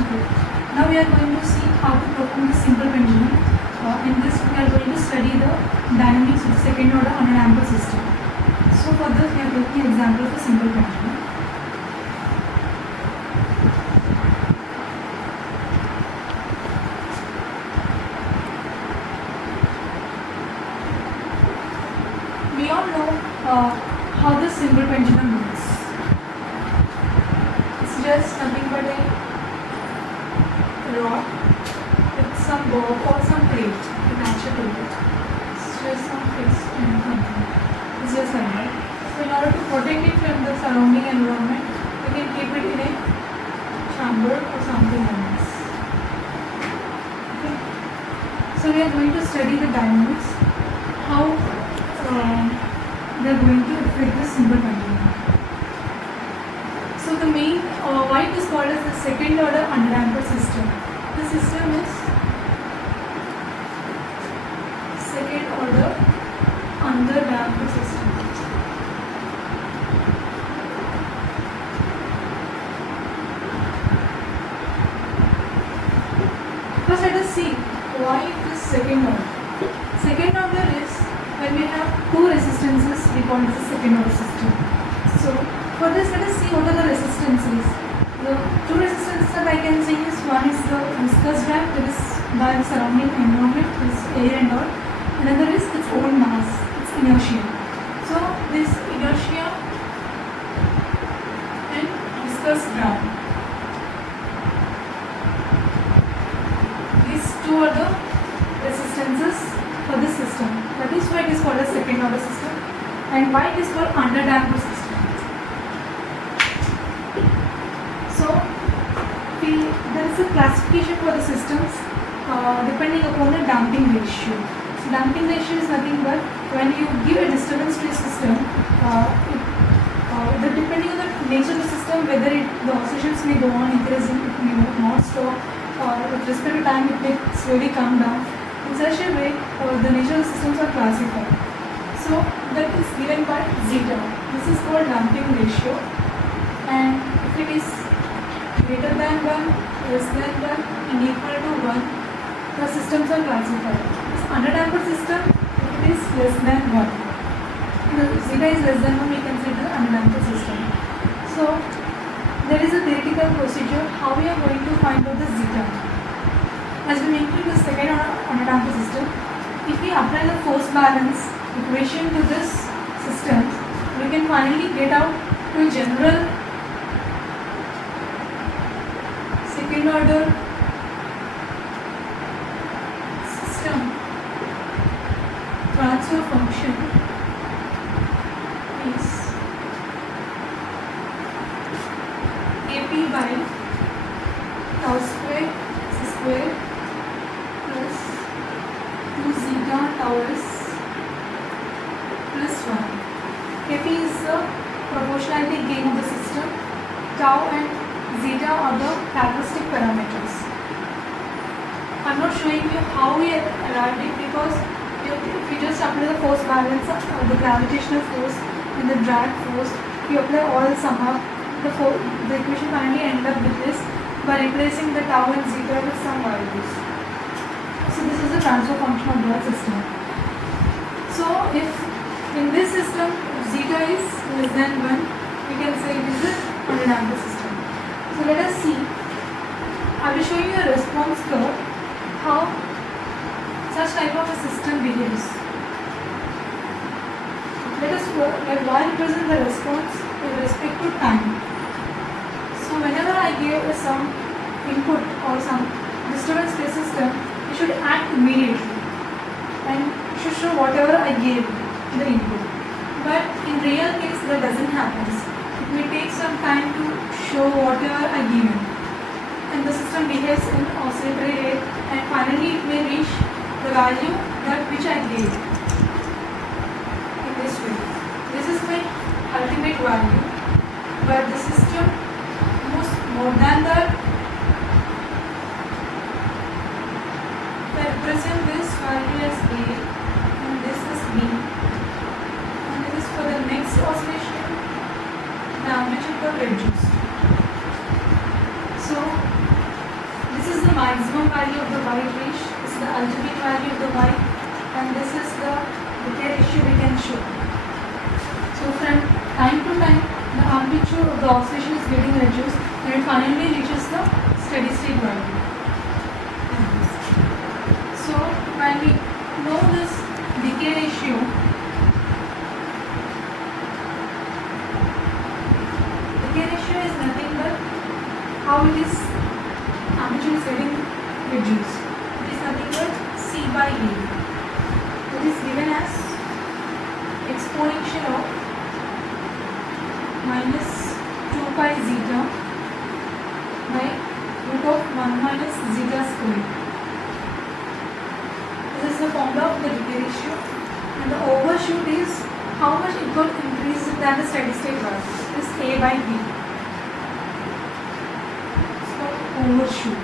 Okay. Now we are going to see how to perform the simple pendulum. In this we are going to study the dynamics of the second order undamped system. So for this we are taking an example of a simple pendulum. We all know how the simple pendulum works. It's just nothing but a rod with some bob or some plate attached to it. It's just some fixed and something. It's just like that. So in order to protect it from the surrounding environment, we can keep it in a chamber or something like this. Okay. So we are going to study the dynamics, how we are going to affect the simple pendulum. So the main, why it is called as the second order undamped system. The system is second order underdamped system. First let us see why it is second order. Second order is when we have two resistances, we call it the second order system. So for this let us see what are the resistances. The two resistances that I can see is one is the viscous drag, that is by the surrounding environment, this air and all. Another is its own mass, its inertia. So this inertia and viscous drag. These two are the resistances for this system. That is why it is called a second order system and why it is called underdamped system. So there is a classification for the systems depending upon the damping ratio. So damping ratio is nothing but when you give a disturbance to a system, depending on the nature of the system, whether the oscillations may go on increasing, it may not stop, or with respect to time it may slowly come down. In such a way, the nature of the systems are classified. So that is given by zeta. This is called damping ratio, and if it is greater than 1, less than 1 and equal to 1, the systems are classified. This underdamped system, if it is less than 1. If zeta is less than 1, we consider the underdamped system. So there is a theoretical procedure how we are going to find out the zeta. As we mentioned the second order underdamped system, if we apply the force balance equation to this system, we can finally get out to a general second order system transfer function is Kp by tau square c square plus 2 zeta tau s plus 1. Kp is the proportionality gain of the system. Tau and zeta are the characteristic parameters. I am not showing you how we arrived it because if you just apply the force balance, the gravitational force and the drag force, you apply all sum up, the equation finally end up with this by replacing the tau and zeta with some values. So this is the transfer function of the system. So if in this system zeta is less than 1, we can say it is an underdamped system. So let us see. I will show you a response curve how such type of a system behaves. Let us represent the response with respect to time. So whenever I give some input or some disturbance to a system, you should act immediately and you should show whatever I gave the input. But in real case that doesn't happen. It may take some time to show whatever I give it. And the system behaves in oscillatory rate and finally it may reach the value that which I gave in this way. This is my ultimate value, but the system moves more than that. If I represent this value as A and this is B, and this is for the next oscillation, the amplitude will reduce. So the algebraic value of the y, and this is the decay ratio we can show. So from time to time, the amplitude of the oscillation is getting reduced, and it finally reaches the steady state value. So when we know this decay ratio, is nothing but how it is amplitude is getting reduced. It is nothing but c by a. It is given as exponential of minus 2 pi zeta by root of 1 minus zeta square. This is the formula of the decay ratio, and the overshoot is how much it got increased than the steady state value. It is a by b. Overshoot.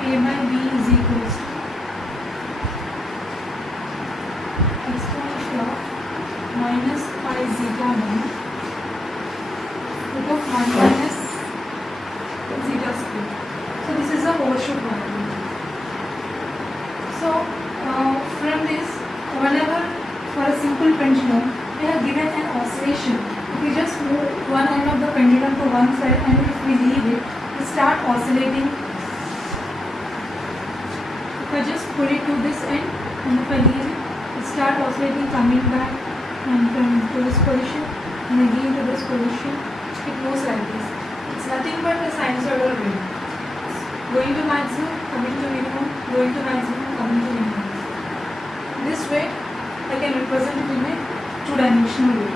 A by b is equals to exponential of minus pi zeta by root of 1 minus zeta square. So this is the overshoot value. So from this, whenever for a simple pendulum we have given an oscillation, if we just move one end of the pendulum to one side and if we leave it, we start oscillating. If I just pull it to this end and if I leave it, it start oscillating, coming back and to this position and again to this position. It moves like this. It's nothing but a sinusoidal wave. Going to maximum, coming to minimum, going to maximum, coming to minimum. This way I can represent it in a two-dimensional way.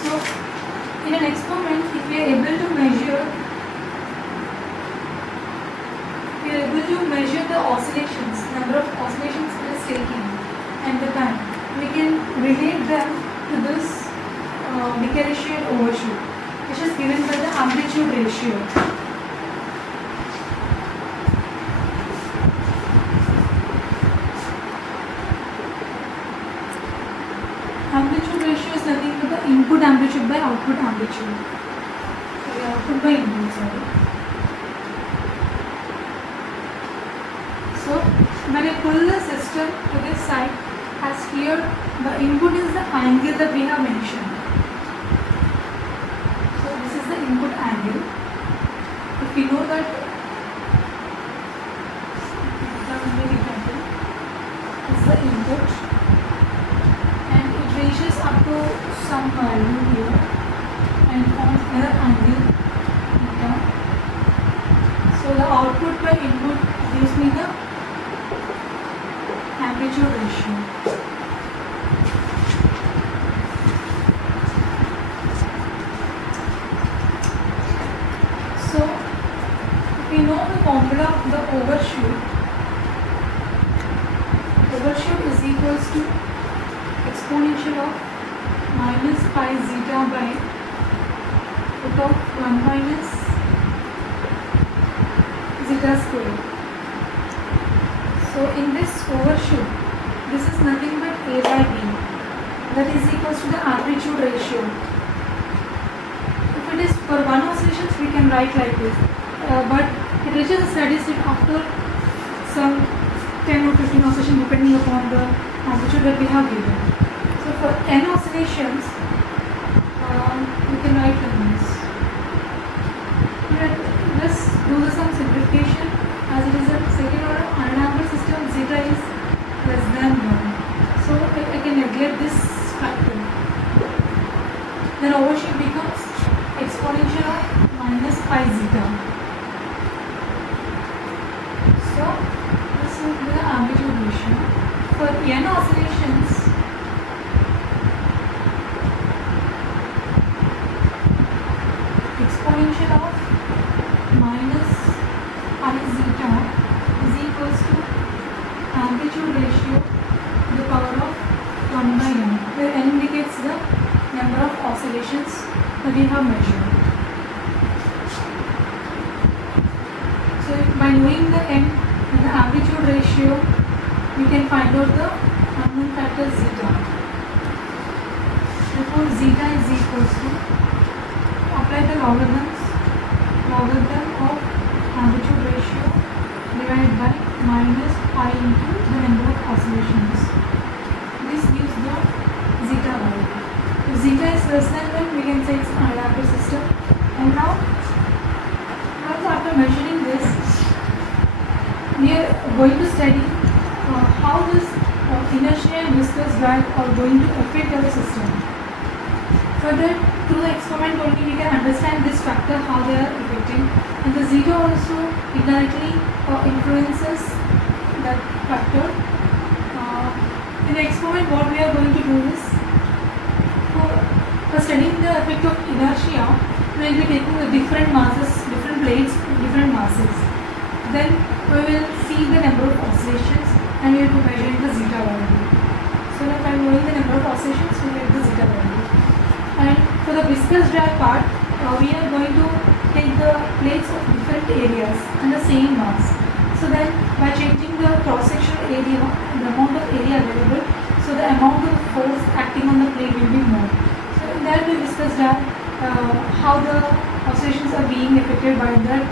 So, in an experiment, if we are able to measure the oscillations, number of oscillations it is taking, and the time, we can relate them to this decay ratio and overshoot, which is given by the amplitude ratio. Amplitude ratio is nothing but the input amplitude by output amplitude. Sorry, output by input, sorry. So, when I pull the system to this side, as here, the input is the angle that we have mentioned. So, this is the input angle. If we know that, this is the input. Reaches up to some value here and forms another angle theta. So the output by input gives me the amplitude ratio. So if we know the formula of the overshoot is equals to exponential of minus pi zeta by root of 1 minus zeta square. So in this overshoot, this is nothing but a by b, that is equals to the amplitude ratio. If it is for one oscillation, we can write like this, but it reaches a steady state after some 10 or 15 oscillations depending upon the amplitude that we have given. So for n oscillations, we can write like this. Let's do some simplification. As it is a second order undamped system, zeta is less than 1. So I can neglect this factor. Then overshoot becomes exponential of minus pi zeta. So this is the amplitude ratio. For n oscillations, exponential of minus pi zeta is equals to amplitude ratio to the power of 1 by n, where n indicates the number of oscillations that we have measured. So by knowing the n and the amplitude ratio, we can find out the unknown factor zeta. Therefore zeta is equals to, apply the logarithm of amplitude ratio minus I into the number of oscillations. This gives the zeta value. If zeta is less than 1, we can say it's an adaptive system. And now, after measuring this, we are going to study how this inertia and viscous drag are going to affect our system. Further, through the experiment only we can understand this factor, how they are affecting, and the zeta also indirectly influences that factor. In the experiment, what we are going to do is, for studying the effect of inertia, we will be taking the different masses, different plates, different masses. Then we will see the number of oscillations and we will be measuring the zeta value. So if I am knowing the number of oscillations, we will get the zeta value. And for the viscous drag part, we are going to take the plates of different areas and the same mass. So then by changing the cross-sectional area, the amount of area available, so the amount of force acting on the plate will be more. So in that we discussed that how the oscillations are being affected by that